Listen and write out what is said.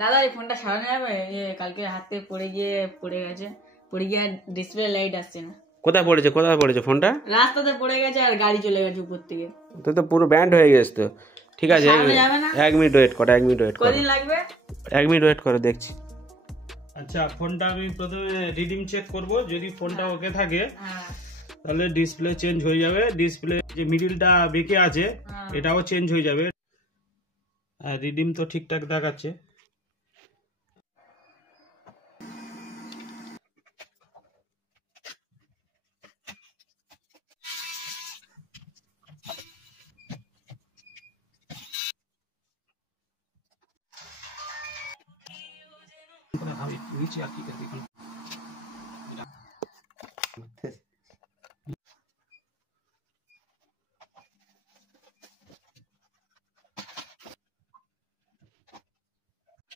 দাদা এই ফোনটা সারানো যাবে? কালকে হাতে পড়ে গেছে, পড়ে গিয়ে ডিসপ্লে লাইট আসছে না। কোথায় পড়েছে ফোনটা? রাস্তাতে পড়ে গেছে আর গাড়ি চলে গেছে উপর থেকে। তো পুরো ব্যান্ড হয়ে গেছে তো। ঠিক আছে, সারানো যাবে না? 1 মিনিট ওয়েট করো, 1 মিনিট ওয়েট করো। কদিন লাগবে? 1 মিনিট ওয়েট করো, দেখছি। আচ্ছা, ফোনটা আমি প্রথমে রিডিং চেক করব। যদি ফোনটা ওকে থাকে তাহলে ডিসপ্লে চেঞ্জ হয়ে যাবে। ডিসপ্লে যে মিডিলটা বেঁকে আছে এটাও চেঞ্জ হয়ে যাবে। আর রিডিং তো ঠিকঠাক দেখাচ্ছে। नीचे आके कर देखो।